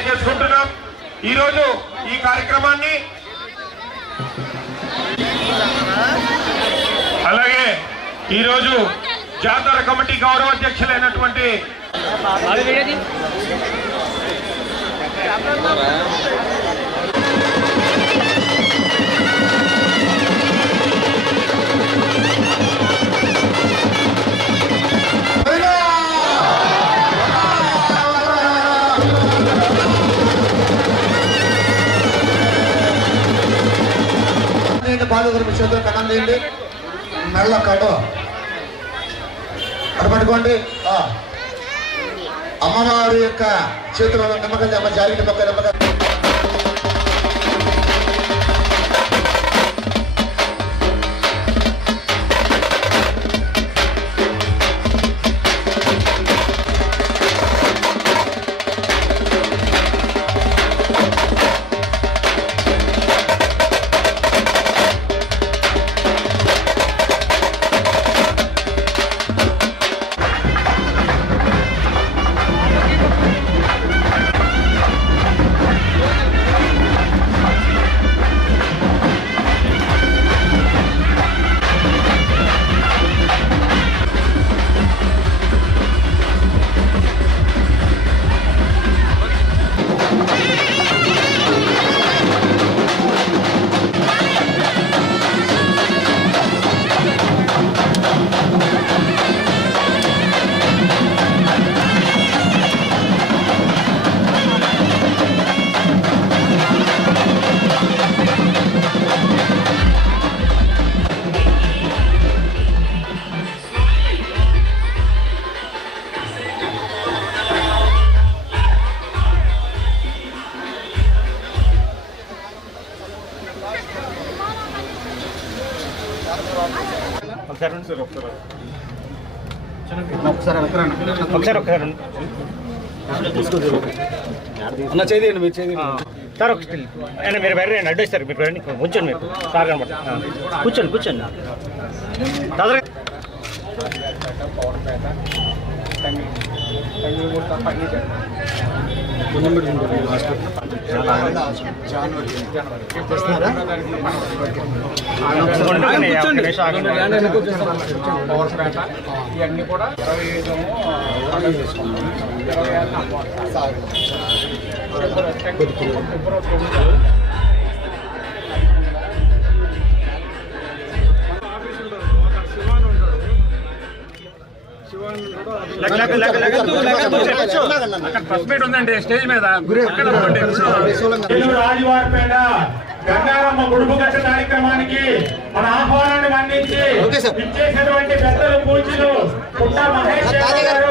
తెలియజేసుకుంటున్నాం ఈరోజు ఈ కార్యక్రమాన్ని అలాగే ఈరోజు జాతర కమిటీ గౌరవ అధ్యక్షులైనటువంటి చేయండి చేతులు కన్నం తీయండి. మెల్ల కడు అటు పట్టుకోండి. అమ్మవారి యొక్క చేతులలో నిమ్మకాయ అమ్మ జాగ్రత్త పక్క నిమ్మకాయ ఒకసారి ఒకసారి. అన్న చేయండి మీరు చేయండి సార్ ఒక స్టిల్. అయినా మీరు బయట అడ్డు ఇస్తారు మీరు రండి. కూర్చోండి మీరు. సార్ కనబడ కూర్చోండి కూర్చోండి. ఒక్క నిమిషం ఆగండి. పవర్పేట ఇవన్నీ కూడా ఇరవై ఐదు ఇరవై ఆరున ఫిబ్రవరి తొమ్మిది అక్కడ ప్రెస్ మీట్ ఉందండి స్టేజ్ మీద రాజువారిపేట గంగారమ్మ గుడుపు కట్ట కార్యక్రమానికి మన ఆహ్వానాన్ని మన్నించి ఇచ్చేసినటువంటి పెద్దలు పూజలు పుట్ట మహేష్ గారు